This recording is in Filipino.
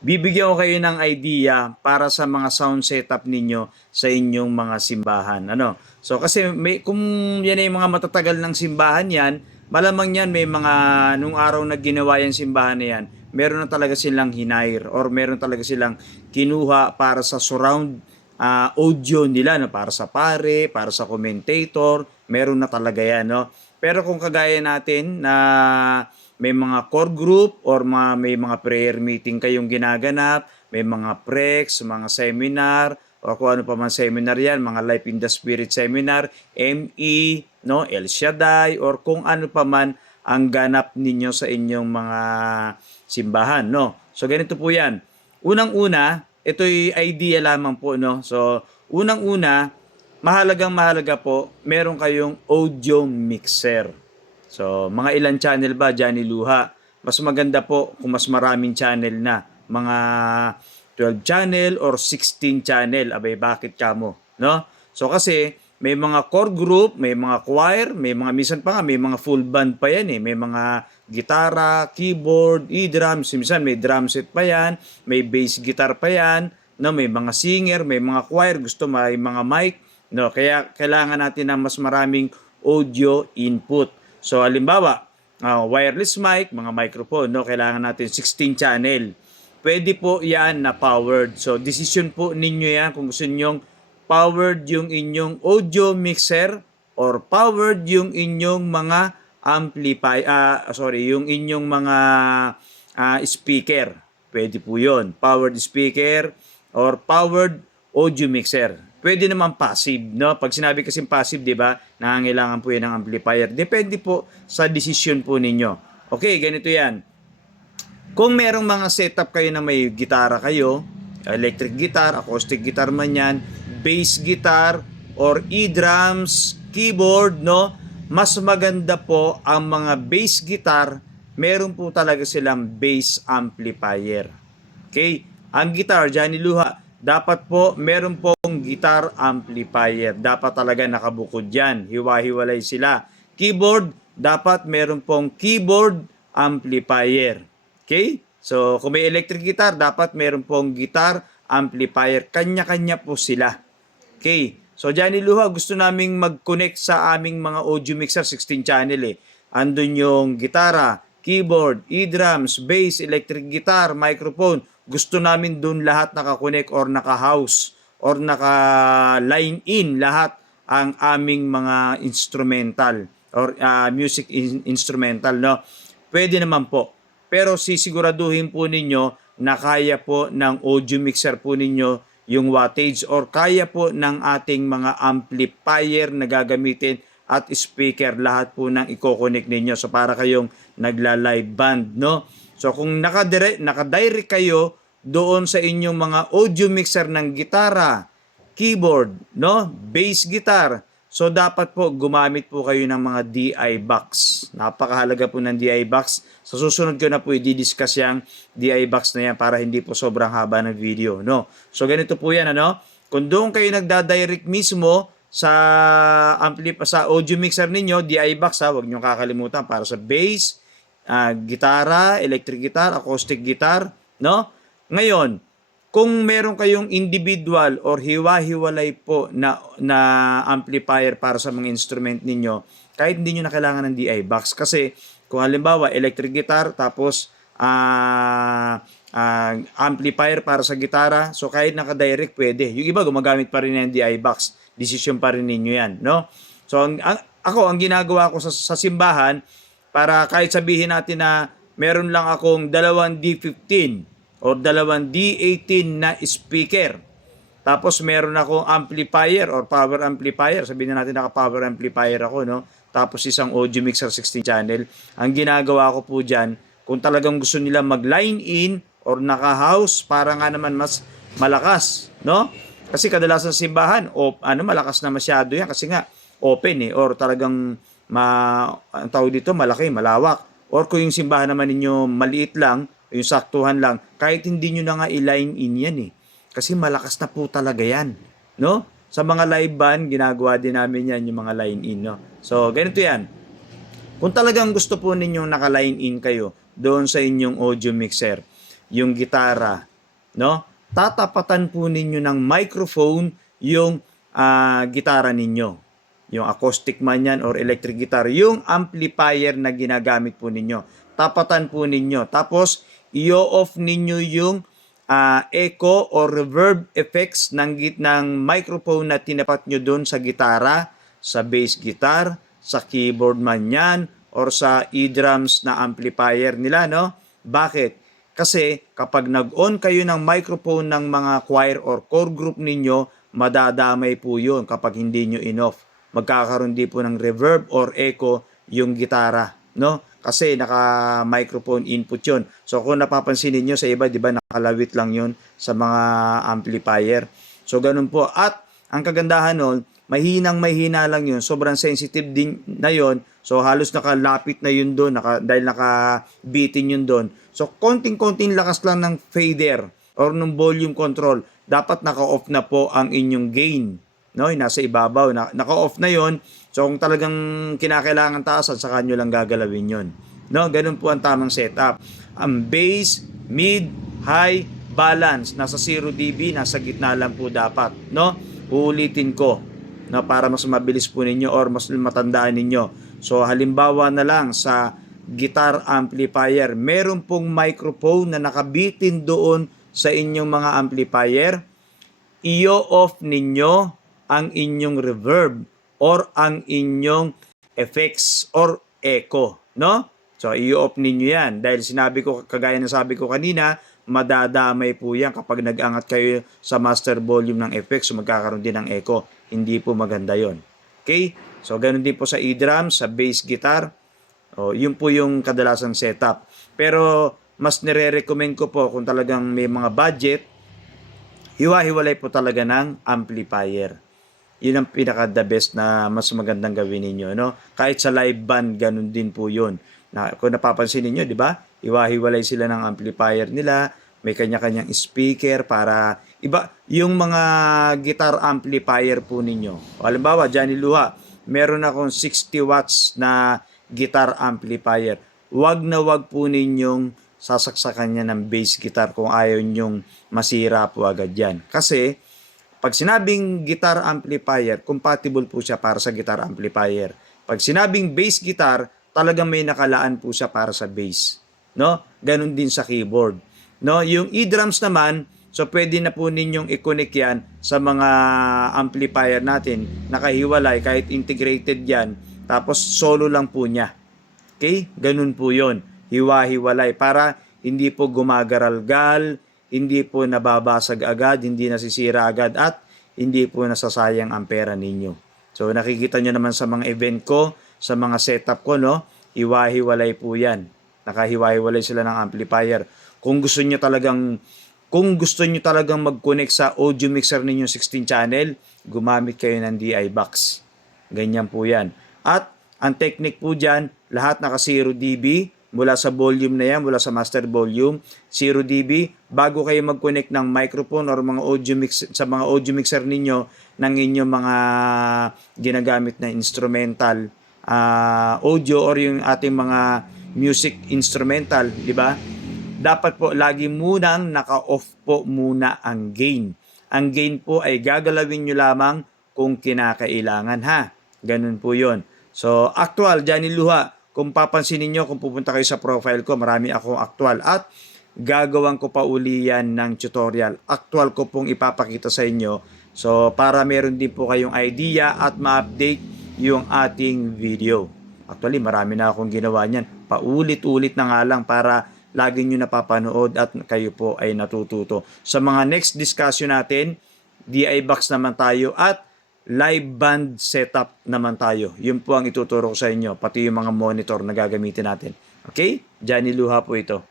bibigyan ko kayo ng idea para sa mga sound setup ninyo sa inyong mga simbahan. Ano? So kasi kung yan ay mga matatagal ng simbahan yan, malamang yan may mga nung araw na ginawa yung simbahan na yan, meron na talaga silang hinair or meron talaga silang kinuha para sa surround audio nila, no? Para sa pare, para sa commentator, meron na talaga yan. No? Pero kung kagaya natin na may mga core group or may mga prayer meeting kayong ginaganap, may mga prex, mga seminar, o kung ano pa man seminar yan, mga Life in the Spirit seminar, ME, no, El Shaddai, or kung ano pa man ang ganap ninyo sa inyong mga simbahan, no. So ganito po yan. Unang-una, ito'y idea lamang po, no. So unang-una, mahalaga po, meron kayong audio mixer. So, mga ilang channel ba, Johnny Luha? Mas maganda po kung mas maraming channel na. Mga 12 channel or 16 channel. Abay, bakit ka mo? No? So, kasi may mga core group, may mga choir, may mga minsan pa nga, may mga full band pa yan eh. May mga gitara, keyboard, e-drums. Minsan may drum set pa yan, may bass guitar pa yan. No? May mga singer, may mga choir, gusto may mga mic. No? Kaya kailangan natin ng mas maraming audio input. So, halimbawa, wireless mic, mga microphone, no? Kailangan natin 16 channel. Pwede po yan na powered. So, decision po ninyo yan kung gusto nyong powered yung inyong audio mixer or powered yung inyong mga yung inyong mga speaker. Pwede po yun. Powered speaker or powered audio mixer. Pwede naman passive, no? Pag sinabi kasing passive, di ba, nangangailangan po yan ng amplifier. Depende po sa decision po ninyo. Okay, ganito yan. Kung merong mga setup kayo na may gitara kayo, electric guitar, acoustic guitar man yan, bass guitar, or e-drums, keyboard, no? Mas maganda po ang mga bass guitar, meron po talaga silang bass amplifier. Okay? Ang guitar, Johnny Luha, dapat po meron pong guitar amplifier. Dapat talaga nakabukod yan. Hiwa-hiwalay sila. Keyboard, dapat meron pong keyboard amplifier. Okay? So, kung may electric guitar, dapat meron pong guitar amplifier. Kanya-kanya po sila. Okay? So, Johnny Luha, gusto naming mag-connect sa aming mga audio mixer, 16 channel eh. Andun yung gitara, keyboard, e-drums, bass, electric guitar, microphone. Gusto namin dun lahat nakakonect or naka-house or naka-line in lahat ang aming mga instrumental or music instrumental, no? Pwede naman po. Pero sisiguraduhin po ninyo na kaya po ng audio mixer po ninyo yung wattage or kaya po ng ating mga amplifier na gagamitin at speaker, lahat po ng i-connect ninyo. So para kayong nagla-live band, no? So kung naka-direct kayo doon sa inyong mga audio mixer ng gitara, keyboard, no? Bass guitar. So dapat po gumamit po kayo ng mga DI box. Napakahalaga po ng DI box. Sa susunod ko na po i-discuss yung DI box na yan para hindi po sobrang haba ng video, no? So ganito po yan, ano? Kung doon kayo nagda-direct mismo sa audio mixer ninyo, DI box, ha, huwag niyo kakalimutan para sa bass, gitara, electric guitar, acoustic guitar, no? Ngayon, kung meron kayong individual or hiwa-hiwalay po na amplifier para sa mga instrument ninyo, kahit hindi nyo na kailangan ng DI box. Kasi kung halimbawa electric guitar tapos amplifier para sa gitara, so kahit naka-direct pwede. Yung iba gumagamit pa rin ng DI box. Decision pa rin ninyo yan, no? So ang ginagawa ko sa simbahan, para kahit sabihin natin na meron lang akong 2 D15 or 2 D18 na speaker. Tapos meron akong amplifier or power amplifier. Sabihin na natin naka-power amplifier ako, no? Tapos isang audio mixer 16 channel. Ang ginagawa ko po dyan, kung talagang gusto nila mag-line in or naka-house para nga naman mas malakas, no? Kasi kadalasan sa simbahan, malakas na masyado yan kasi nga open eh, or talagang ang tawag dito, malaki, malawak. Or kung yung simbahan naman ninyo maliit lang, yung saktuhan lang, kahit hindi nyo na nga i-line in yan eh. Kasi malakas na po talaga yan, no? Sa mga live band, ginagawa din namin yan, yung mga line in, no? So, ganito yan. Kung talagang gusto po ninyong naka-line in kayo doon sa inyong audio mixer, yung gitara, no? Tatapatan po ninyo ng microphone yung gitara ninyo. Yung acoustic man yan or electric guitar, yung amplifier na ginagamit po ninyo. Tapatan po ninyo. Tapos, i-off ninyo yung echo or reverb effects ng microphone na tinapat nyo doon sa gitara, sa bass guitar, sa keyboard man yan, or sa e-drums na amplifier nila, no? Bakit? Kasi kapag nag-on kayo ng microphone ng mga choir or core group ninyo, madadamay po yun kapag hindi nyo in-off. Magkakaroon din po ng reverb or echo yung gitara, no? Kasi naka-microphone input yun. So kung napapansin niyo sa iba, di ba, nakalawit lang yun sa mga amplifier. So ganun po. At ang kagandahan nun, mahina lang yun. Sobrang sensitive din na yun. So halos nakalapit na yun doon dahil nakabitin yun doon. So konting-konting lakas lang ng fader or ng volume control. Dapat naka-off na po ang inyong gain. No, nasa ibabaw, naka-off na 'yon. So kung talagang kinakailangan taasan, saka nyo lang gagalawin 'yon. No, ganun po ang tamang setup. Ang bass, mid, high, balance nasa 0 dB, nasa gitna lang po dapat, no? Uulitin ko, no, para mas mabilis po ninyo or mas matandaan ninyo. So halimbawa na lang sa guitar amplifier, meron pong microphone na nakabitin doon sa inyong mga amplifier. I-off ninyo ang inyong reverb or ang inyong effects or echo, no? So, i-off ninyo yan. Dahil kagaya ng sabi ko kanina, madadamay po yan kapag nag-angat kayo sa master volume ng effects, so magkakaroon din ng echo. Hindi po maganda yon. Okay? So, ganun din po sa e-drums, sa bass guitar. O, yun po yung kadalasang setup. Pero, mas nire-recommend ko po kung talagang may mga budget, hiwa-hiwalay po talaga ng amplifier. Yun ang pinaka-the best na mas magandang gawin ninyo, no? Kahit sa live band, ganun din po yun. Kung napapansin niyo, di ba? Hiwa-hiwalay sila ng amplifier nila, may kanya-kanyang speaker para iba yung mga guitar amplifier po ninyo. Halimbawa, Johnny Luha, meron akong 60 watts na guitar amplifier. Wag na wag po ninyong sasaksakan niya ng bass guitar kung ayaw nyong masira po agad yan. Kasi, pag sinabing guitar amplifier, compatible po siya para sa guitar amplifier. Pag sinabing bass guitar, talagang may nakalaan po siya para sa bass. No? Ganon din sa keyboard. No? Yung e-drums naman, so pwede na po ninyong i-connect yan sa mga amplifier natin. Nakahiwalay, kahit integrated yan. Tapos solo lang po niya. Okay? Ganun po yon. Hiwa-hiwalay para hindi po gumagaralgal, hindi po nababasag agad, hindi nasisira agad, at hindi po nasasayang ang pera ninyo. So nakikita nyo naman sa mga event ko, sa mga setup ko, no? Hiwa-hiwalay po yan. Nakahiwa-hiwalay sila ng amplifier. Kung gusto nyo talagang mag-connect sa audio mixer ninyo 16 channel, gumamit kayo ng DI box. Ganyan po yan. At ang technique po dyan, lahat naka 0 dB, mula sa volume na yan, mula sa master volume, 0 dB, bago kayo mag-connect ng microphone or mga sa mga audio mixer ninyo ng inyong mga ginagamit na instrumental audio or yung ating mga music instrumental, di ba? Dapat po lagi munang naka-off po muna ang gain. Ang gain po ay gagalawin nyo lamang kung kinakailangan, ha? Ganun po yon. So, actual, Johnny Luha, kung papansin niyo kung pupunta kayo sa profile ko, marami akong actual at gagawan ko pa uli yan ng tutorial. Actual ko pong ipapakita sa inyo. So, para meron din po kayong idea at ma-update yung ating video. Actually, marami na akong ginawa niyan. Paulit-ulit na nga lang para lagi nyo napapanood at kayo po ay natututo. Sa mga next discussion natin, DI box naman tayo at live band setup naman tayo. Yun po ang ituturo ko sa inyo, pati yung mga monitor na gagamitin natin. Okay? Johnny Luha po ito.